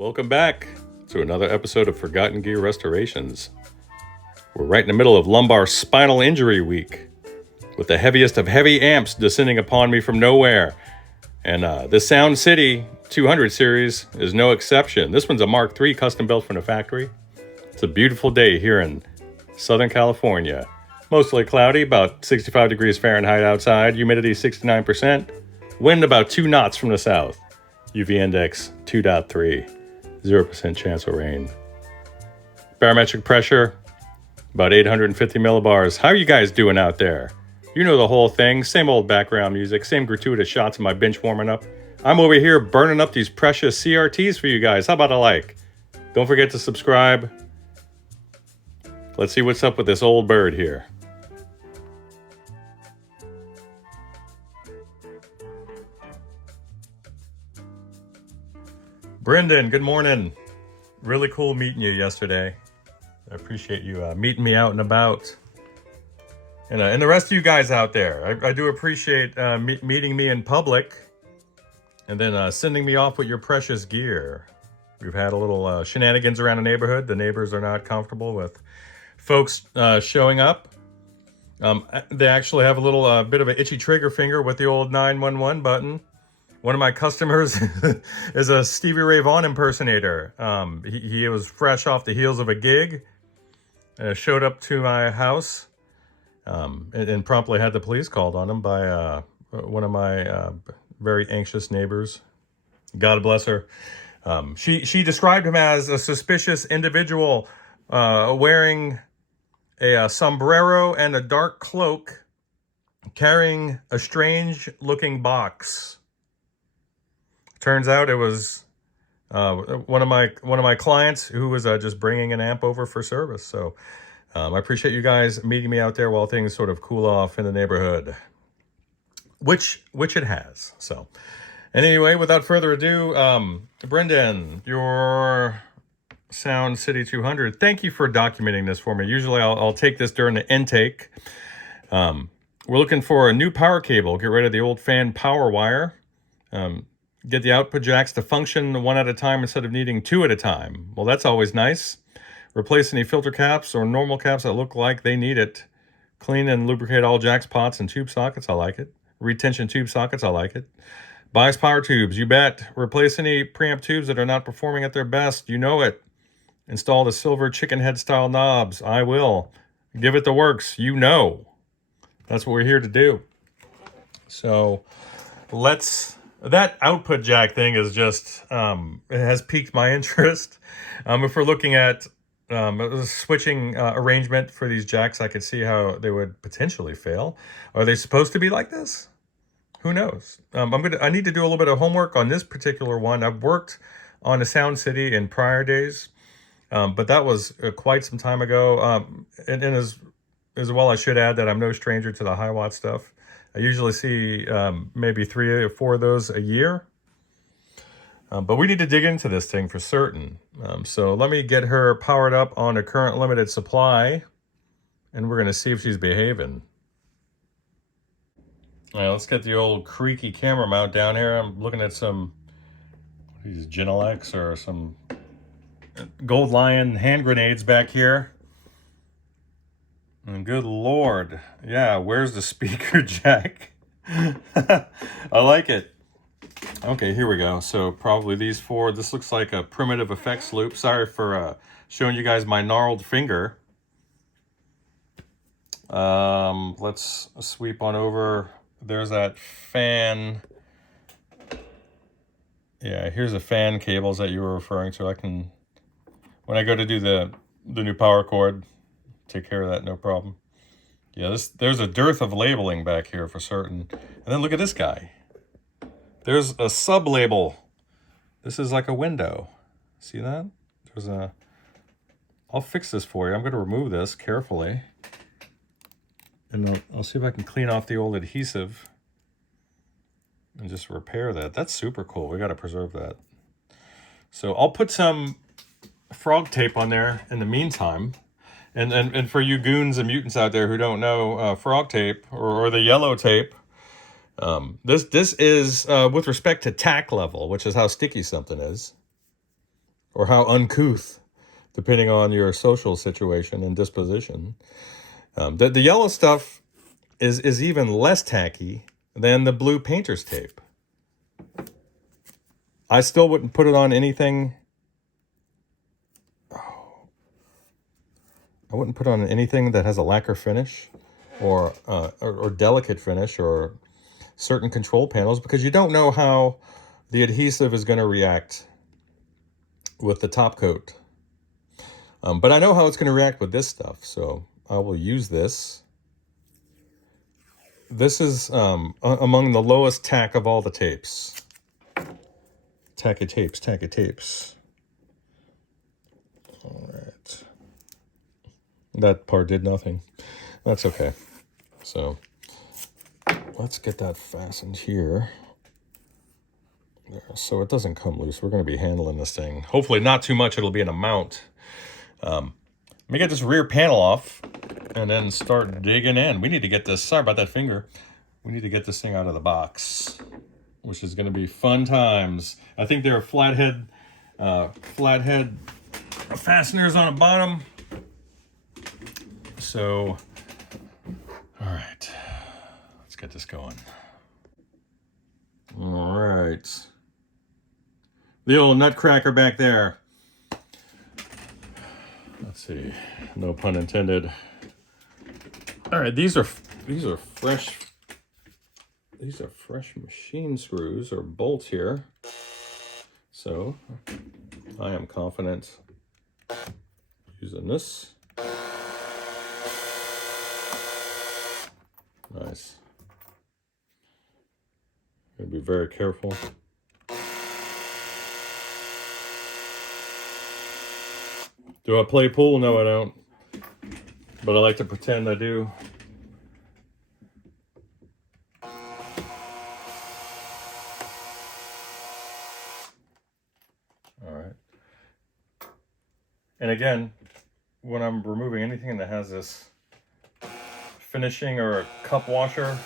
Welcome back to another episode of Forgotten Gear Restorations. We're right in the middle of lumbar spinal injury week, with the heaviest of heavy amps descending upon me from nowhere. And the Sound City 200 series is no exception. This one's a Mark III custom built from the factory. It's a beautiful day here in Southern California. Mostly cloudy, about 65 degrees Fahrenheit outside, humidity 69%, wind about 2 knots from the south, UV index 2.3. 0% chance of rain. Barometric pressure, about 850 millibars. How are you guys doing out there? You know the whole thing. Same old background music, same gratuitous shots of my bench warming up. I'm over here burning up these precious CRTs for you guys. How about a like? Don't forget to subscribe. Let's see what's up with this old bird here. Brendan, good morning. Really cool meeting you yesterday. I appreciate you meeting me out and about. And the rest of you guys out there, I do appreciate meeting me in public and then sending me off with your precious gear. We've had a little shenanigans around the neighborhood. The neighbors are not comfortable with folks showing up. They actually have a little bit of an itchy trigger finger with the old 911 button. One of my customers is a Stevie Ray Vaughan impersonator. He was fresh off the heels of a gig, showed up to my house, and promptly had the police called on him by one of my very anxious neighbors. God bless her. She described him as a suspicious individual wearing a sombrero and a dark cloak, carrying a strange-looking box. Turns out it was one of my clients who was just bringing an amp over for service. So I appreciate you guys meeting me out there while things sort of cool off in the neighborhood, which it has. So anyway, without further adu, Brendan, your Sound City 200. Thank you for documenting this for me. Usually I'll take this during the intake. We're looking for a new power cable. Get rid of the old fan power wire. Get the output jacks to function one at a time instead of needing 2 at a time. Well, that's always nice. Replace any filter caps or normal caps that look like they need it. Clean and lubricate all jacks, pots, and tube sockets. I like it. Retention tube sockets. I like it. Bias power tubes. You bet. Replace any preamp tubes that are not performing at their best. You know it. Install the silver chicken head style knobs. I will. Give it the works. You know. That's what we're here to do. So let's... That output jack thing is just, it has piqued my interest. If we're looking at a switching arrangement for these jacks, I could see how they would potentially fail. Are they supposed to be like this? Who knows? I need to do a little bit of homework on this particular one. I've worked on a Sound City in prior days, but that was quite some time ago. And as well, I should add that I'm no stranger to the high watt stuff. I usually see maybe 3 or 4 of those a year. But we need to dig into this thing for certain. So let me get her powered up on a current limited supply, and we're going to see if she's behaving. All right, let's get the old creaky camera mount down here. I'm looking at some these Genelex or some Gold Lion hand grenades back here. And good Lord. Yeah, where's the speaker jack? I like it. Okay, here we go. So probably these 4. This looks like a primitive effects loop. Sorry for showing you guys my gnarled finger. Let's sweep on over. There's that fan. Yeah, here's the fan cables that you were referring to. I can, when I go to do the new power cord, take care of that, no problem. Yeah, there's a dearth of labeling back here for certain. And then look at this guy. There's a sub-label. This is like a window. See that? There's a... I'll fix this for you. I'm going to remove this carefully. And I'll see if I can clean off the old adhesive and just repair that. That's super cool. We got to preserve that. So I'll put some frog tape on there in the meantime. And for you goons and mutants out there who don't know frog tape or the yellow tape, this is with respect to tack level, which is how sticky something is. or how uncouth, depending on your social situation and disposition. The yellow stuff is even less tacky than the blue painter's tape. I still wouldn't put it on anything. I wouldn't put on anything that has a lacquer finish or delicate finish or certain control panels, because you don't know how the adhesive is going to react with the top coat. But I know how it's going to react with this stuff, so I will use this. This is among the lowest tack of all the tapes. Tacky tapes, tacky tapes. All right. That part did nothing. That's okay. So let's get that fastened here. There, so it doesn't come loose. We're going to be handling this thing. Hopefully not too much. It'll be in a mount. Let me get this rear panel off and then start digging in. We need to get this, sorry about that finger. We need to get this thing out of the box, which is going to be fun times. I think there are flathead fasteners on the bottom. So, all right, let's get this going. All right. The old nutcracker back there. Let's see, no pun intended. All right, these are fresh. These are fresh machine screws or bolts here. So I am confident using this. Nice. Gotta be very careful. Do I play pool? No, I don't. But I like to pretend I do. All right. And again, when I'm removing anything that has this finishing or a cup washer,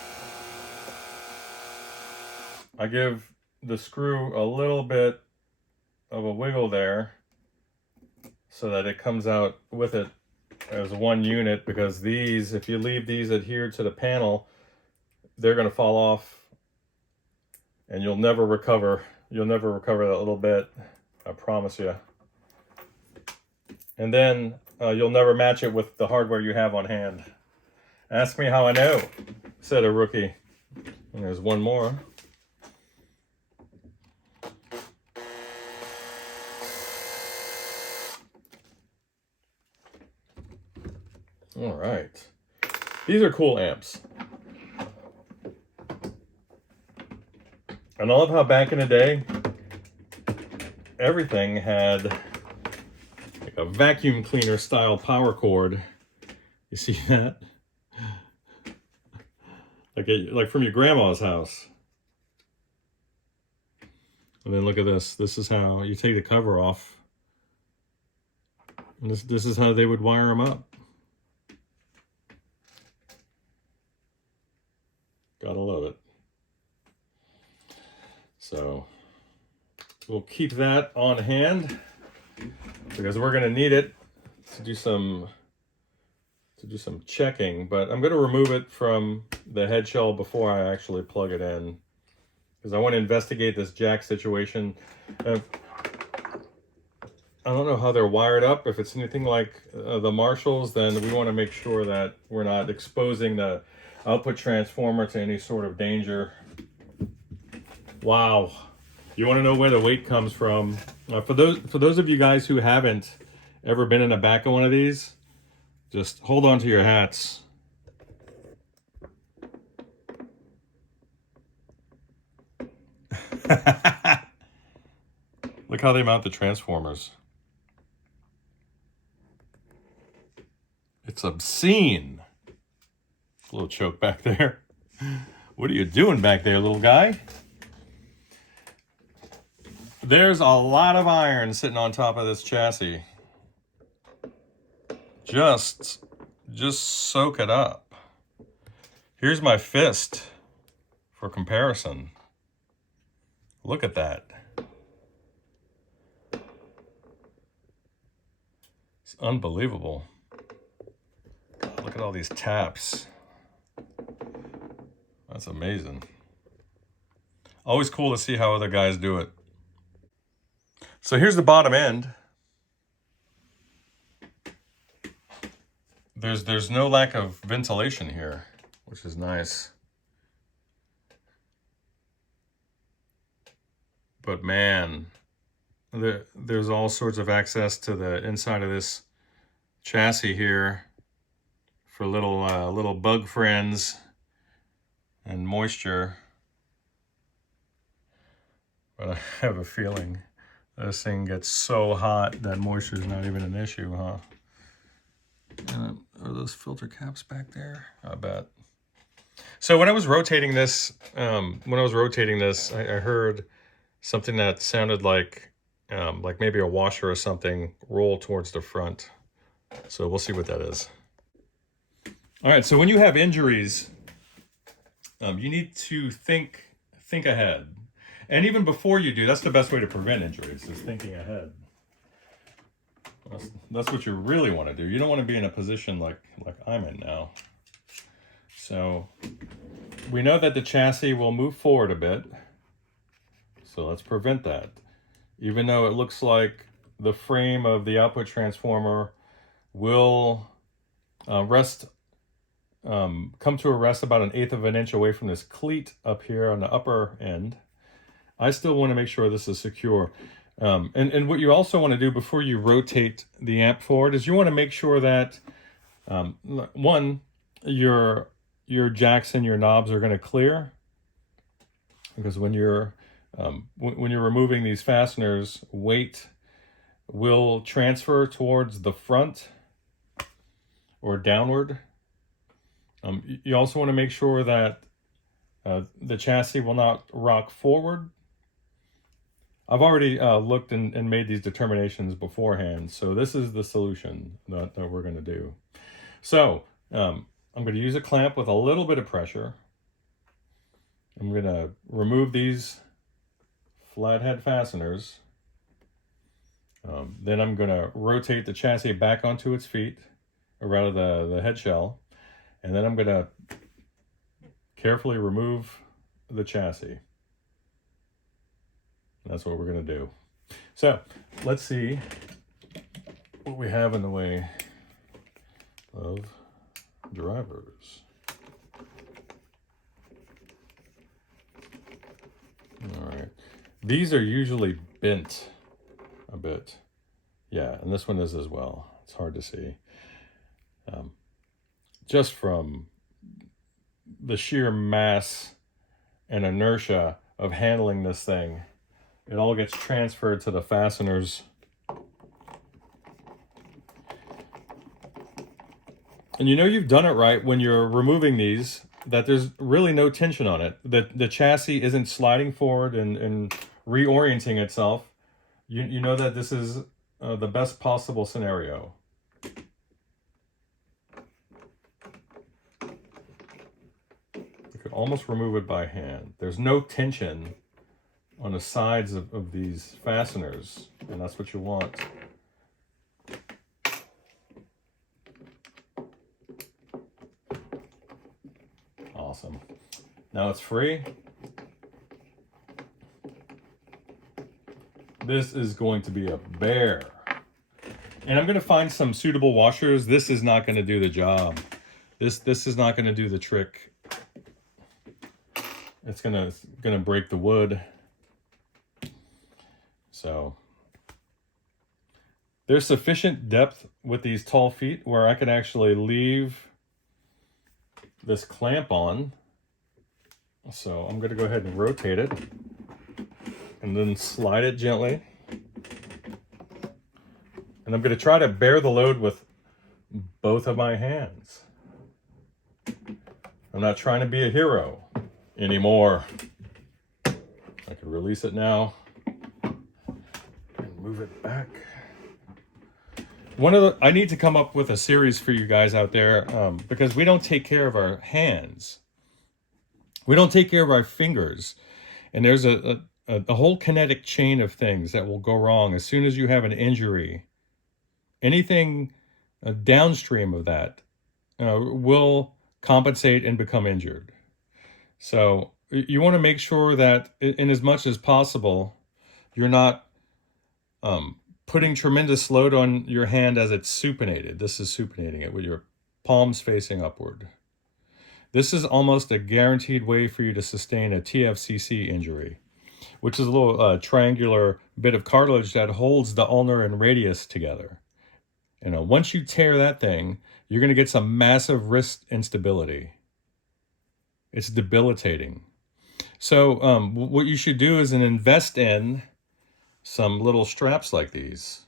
I give the screw a little bit of a wiggle there so that it comes out with it as one unit, because these, if you leave these adhered to the panel, they're going to fall off and you'll never recover. You'll never recover that little bit, I promise you. And then you'll never match it with the hardware you have on hand. Ask me how I know, said a rookie. And there's one more. All right. These are cool amps. And I love how back in the day, everything had like a vacuum cleaner style power cord. You see that? Like from your grandma's house. And then look at this. This is how you take the cover off. And this is how they would wire them up. Gotta love it. So we'll keep that on hand because we're gonna need it to do some checking, but I'm gonna remove it from the head shell before I actually plug it in, because I want to investigate this jack situation. I don't know how they're wired up. If it's anything like the Marshalls, then we want to make sure that we're not exposing the output transformer to any sort of danger. Wow. You want to know where the weight comes from? For those of you guys who haven't ever been in the back of one of these, just hold on to your hats. Look how they mount the transformers. It's obscene. A little choke back there. What are you doing back there, little guy? There's a lot of iron sitting on top of this chassis. Just soak it up. Here's my fist for comparison. Look at that. It's unbelievable. God, look at all these taps. That's amazing. Always cool to see how other guys do it. So here's the bottom end. There's no lack of ventilation here, which is nice. But man, there's all sorts of access to the inside of this chassis here for little bug friends and moisture. But I have a feeling this thing gets so hot that moisture is not even an issue, huh? Are those filter caps back there? I bet. So when I was rotating this, I heard something that sounded like maybe a washer or something roll towards the front. So we'll see what that is. All right, so when you have injuries, you need to think ahead. And even before you do, that's the best way to prevent injuries, is thinking ahead. That's what you really want to do. You don't want to be in a position like I'm in now. So we know that the chassis will move forward a bit. So let's prevent that. Even though it looks like the frame of the output transformer will come to a rest about 1/8 of an inch away from this cleat up here on the upper end, I still want to make sure this is secure. And what you also want to do before you rotate the amp forward is you want to make sure that, one, your jacks and your knobs are going to clear. Because when you're removing these fasteners, weight will transfer towards the front or downward. You also want to make sure that the chassis will not rock forward. I've already looked and made these determinations beforehand, so this is the solution that we're going to do. So I'm going to use a clamp with a little bit of pressure. I'm going to remove these flathead fasteners. Then I'm going to rotate the chassis back onto its feet, or rather the head shell, and then I'm going to carefully remove the chassis. That's what we're going to do. So let's see what we have in the way of drivers. All right. These are usually bent a bit. Yeah, and this one is as well. It's hard to see. Just from the sheer mass and inertia of handling this thing, it all gets transferred to the fasteners. And you know you've done it right when you're removing these, that there's really no tension on it. The chassis isn't sliding forward and reorienting itself. You know that this is the best possible scenario. You could almost remove it by hand. There's no tension on the sides of these fasteners, and that's what you want. Awesome. Now it's free. This is going to be a bear. And I'm going to find some suitable washers. This is not going to do the job. This is not going to do the trick. It's going to break the wood. So there's sufficient depth with these tall feet where I could actually leave this clamp on. So I'm going to go ahead and rotate it and then slide it gently. And I'm going to try to bear the load with both of my hands. I'm not trying to be a hero anymore. I can release it now and move it back. I need to come up with a series for you guys out there because we don't take care of our hands. We don't take care of our fingers. And there's a whole kinetic chain of things that will go wrong as soon as you have an injury anything downstream of that will compensate and become injured. So you want to make sure that in as much as possible, you're not putting tremendous load on your hand as it's supinated. This is supinating it with your palms facing upward. This is almost a guaranteed way for you to sustain a TFCC injury, which is a little triangular bit of cartilage that holds the ulnar and radius together. Once you tear that thing, you're going to get some massive wrist instability. It's debilitating. So what you should do is invest in some little straps like these.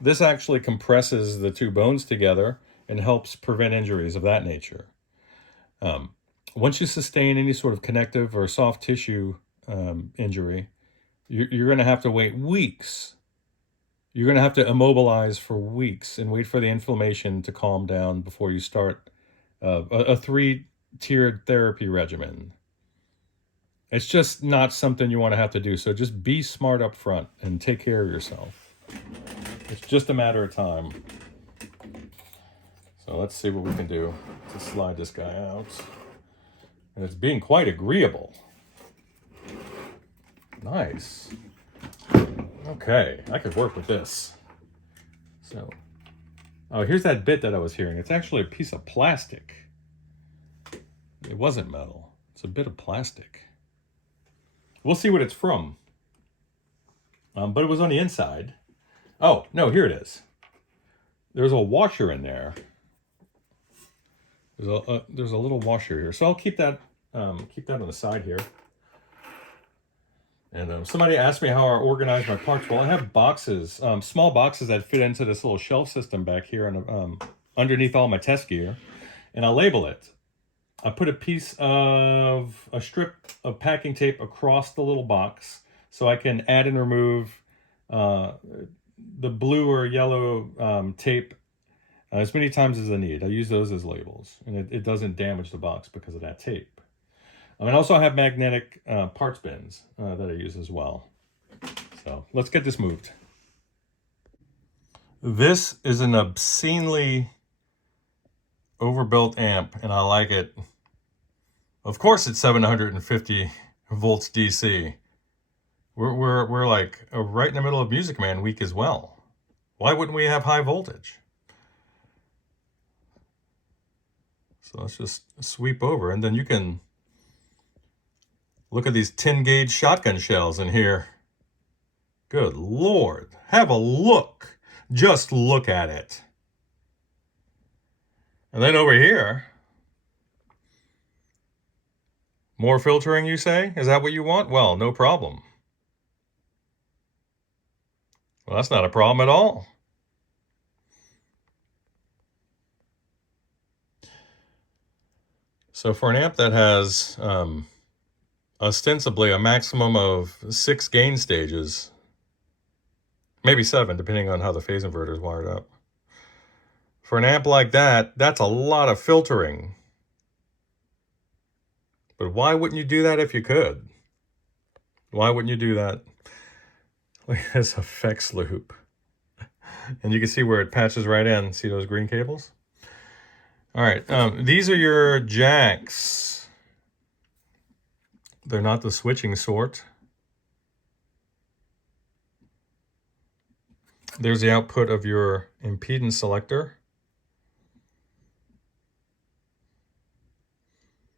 This actually compresses the two bones together and helps prevent injuries of that nature. Once you sustain any sort of connective or soft tissue injury, you're going to have to wait weeks. You're going to have to immobilize for weeks and wait for the inflammation to calm down before you start a 3-tiered therapy regimen. It's just not something you want to have to do. So just be smart up front and take care of yourself. It's just a matter of time. So let's see what we can do to slide this guy out. And it's being quite agreeable. Nice. Okay, I could work with this. So, oh, here's that bit that I was hearing. It's actually a piece of plastic. It wasn't metal. It's a bit of plastic. We'll see what it's from. But it was on the inside. Oh, no, here it is. There's a washer in there. There's a little washer here. So I'll keep that on the side here. And somebody asked me how I organize my parts. Well, I have boxes, small boxes that fit into this little shelf system back here and underneath all my test gear. And I'll label it. I put a strip of packing tape across the little box so I can add and remove the blue or yellow tape as many times as I need. I use those as labels, and it doesn't damage the box because of that tape. And also I have magnetic parts bins that I use as well. So let's get this moved. This is an obscenely overbuilt amp, and I like it. Of course it's 750 volts DC. We're like right in the middle of Music Man week as well. Why wouldn't we have high voltage? So let's just sweep over, and then you can look at these 10 gauge shotgun shells in here. Good Lord, have a look. Just look at it. And then over here, more filtering, you say? Is that what you want? Well, no problem. Well, that's not a problem at all. So for an amp that has ostensibly a maximum of 6 gain stages, maybe 7, depending on how the phase inverter is wired up. For an amp like that, that's a lot of filtering. But why wouldn't you do that if you could? Why wouldn't you do that? Look at this effects loop. And you can see where it patches right in. See those green cables? All right, these are your jacks. They're not the switching sort. There's the output of your impedance selector.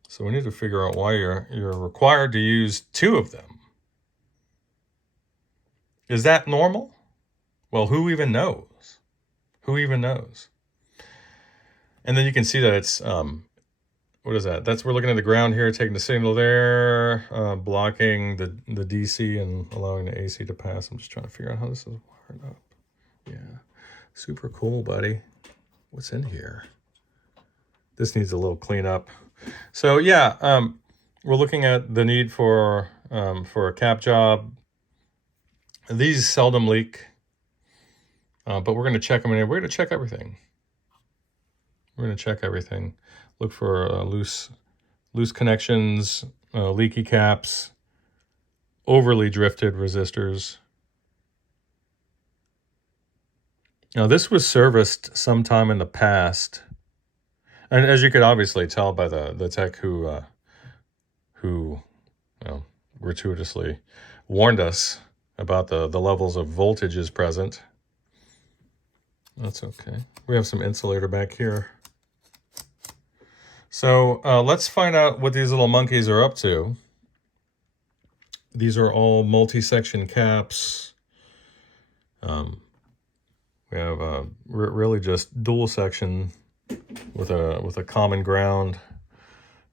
So we need to figure out why you're required to use 2 of them. Is that normal? Well, who even knows? Who even knows? And then you can see that it's, what is that? We're looking at the ground here, taking the signal there, blocking the DC and allowing the AC to pass. I'm just trying to figure out how this is wired up. Yeah, super cool, buddy. What's in here? This needs a little cleanup. So yeah, we're looking at the need for a cap job. These seldom leak, but we're going to check them in. We're going to check everything. We're going to check everything. Look for loose connections, leaky caps, overly drifted resistors. Now, this was serviced sometime in the past, and as you could obviously tell by the tech who you know, gratuitously warned us about the levels of voltages present. That's okay. We have some insulator back here. So let's find out what these little monkeys are up to. These are all multi-section caps. We have really just dual section with a common ground.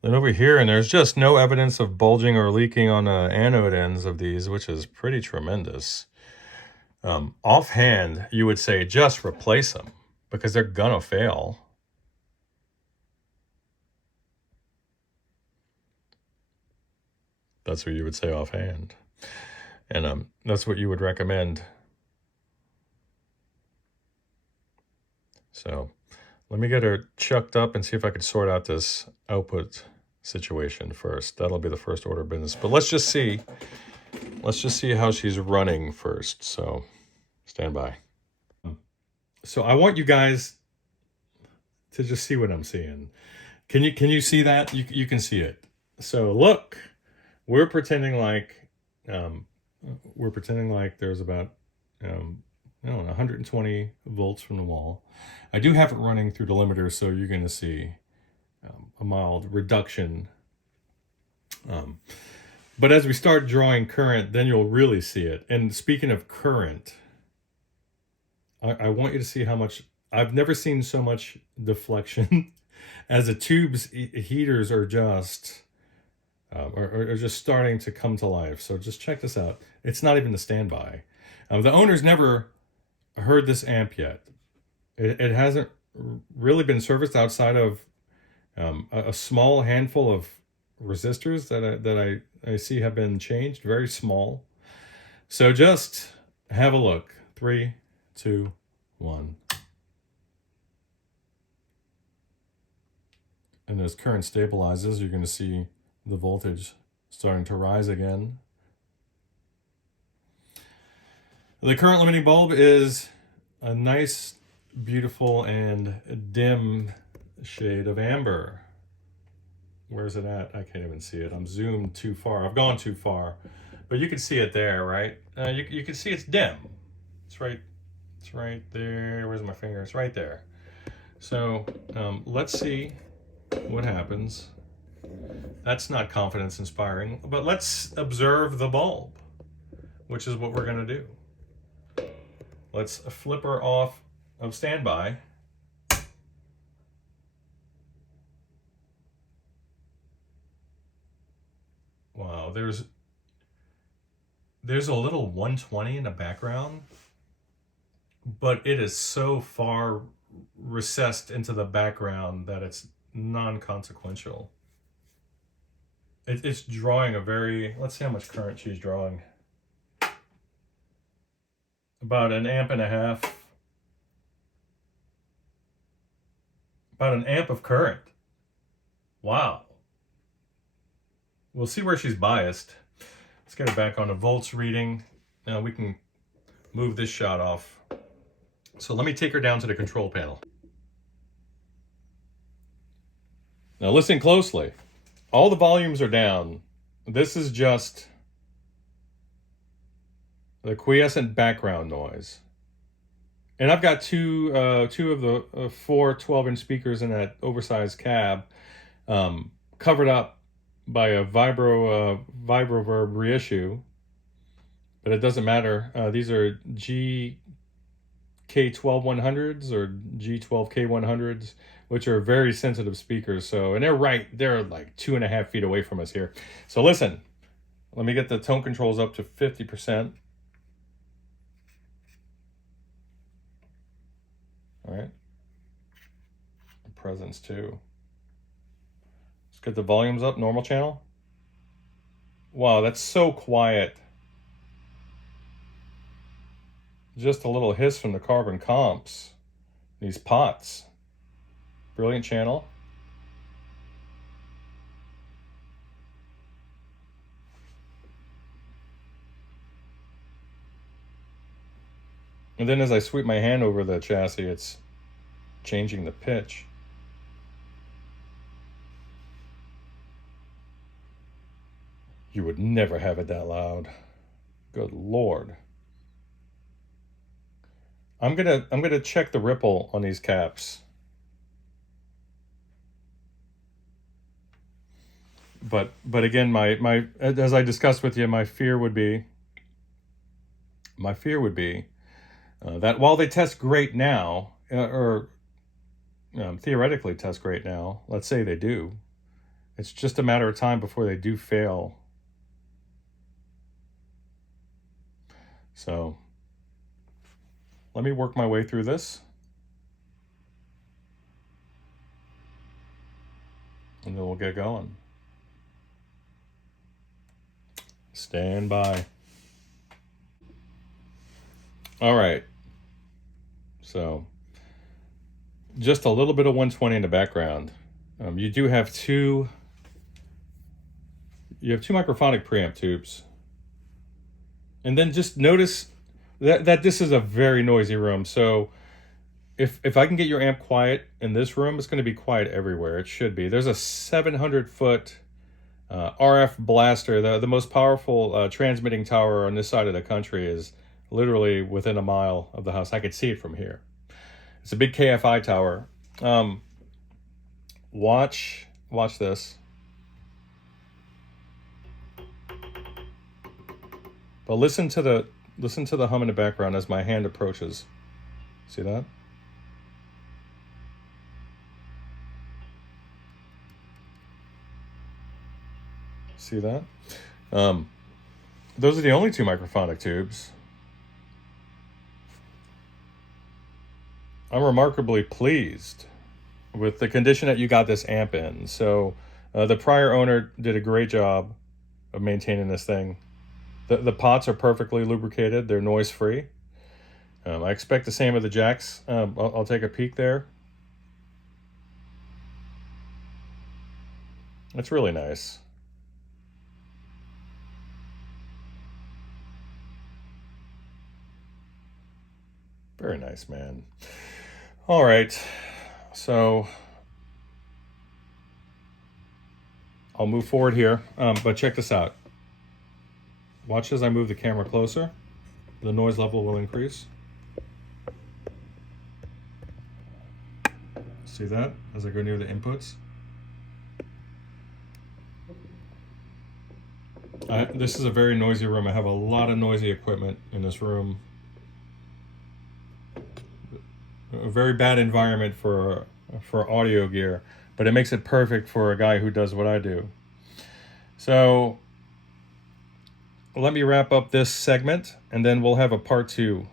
Then over here, and there's just no evidence of bulging or leaking on the anode ends of these, which is pretty tremendous. Offhand, you would say just replace them because they're gonna fail. That's what you would say offhand. And that's what you would recommend. So let me get her chucked up and see if I could sort out this output situation first. That'll be the first order of business. But let's just see how she's running first. So stand by. So I want you guys to just see what I'm seeing. Can you see that? You can see it. So look, we're pretending like there's about 120 volts from the wall. I do have it running through the limiter, so you're going to see a mild reduction. But as we start drawing current, then you'll really see it. And speaking of current, I want you to see how much, I've never seen so much deflection as the tube's heaters are just starting to come to life. So just check this out. It's not even the standby. The owner's never heard this amp yet. It hasn't really been serviced outside of a small handful of resistors that I see have been changed, very small. So just have a look. 3, 2, 1. And as current stabilizes, you're going to see the voltage starting to rise again. The current limiting bulb is a nice, beautiful, and dim shade of amber. Where's it at? I can't even see it. I'm zoomed too far. I've gone too far. But you can see it there, right? You can see it's dim. It's right there. Where's my finger? It's right there. So let's see what happens. That's not confidence inspiring, but let's observe the bulb, which is what we're going to do. Let's flip her off of standby. Wow, there's a little 120 in the background, but it is so far recessed into the background that it's non-consequential. It's drawing a very, let's see how much current she's drawing. About 1.5 amps. About 1 amp of current. Wow. We'll see where she's biased. Let's get her back on the volts reading. Now we can move this shot off. So let me take her down to the control panel. Now listen closely. All the volumes are down. This is just the quiescent background noise. And I've got two of the 4 12-inch speakers in that oversized cab covered up by a vibroverb reissue. But it doesn't matter. These are GK12-100s or G12K100s, which are very sensitive speakers. So, and they're like 2.5 feet away from us here. So listen, let me get the tone controls up to 50%. All right. Presence too. Let's get the volumes up, normal channel. Wow, that's so quiet. Just a little hiss from the carbon comps. These pots. Brilliant channel. And then as I sweep my hand over the chassis, it's changing the pitch. You would never have it that loud. Good Lord. I'm gonna check the ripple on these caps. But again, my as I discussed with you, my fear would be that while they test great now, or theoretically test great now, let's say they do, it's just a matter of time before they do fail. So let me work my way through this. And then we'll get going. Stand by. All right. So just a little bit of 120 in the background. You do have two microphonic preamp tubes. And then just notice that this is a very noisy room. So if I can get your amp quiet in this room, it's going to be quiet everywhere. It should be. There's a 700-foot RF blaster. The most powerful transmitting tower on this side of the country is literally within a mile of the house. I could see it from here. It's a big KFI tower. Watch this. But listen to the hum in the background as my hand approaches. See that? See that? Those are the only two microphonic tubes. I'm remarkably pleased with the condition that you got this amp in. So the prior owner did a great job of maintaining this thing. The pots are perfectly lubricated. They're noise free. I expect the same of the jacks. I'll take a peek there. It's really nice. Very nice, man. All right, so I'll move forward here, but check this out. Watch as I move the camera closer. The noise level will increase. See that as I go near the inputs? This is a very noisy room. I have a lot of noisy equipment in this room. A very bad environment for audio gear, but it makes it perfect for a guy who does what I do. So let me wrap up this segment, and then we'll have a part 2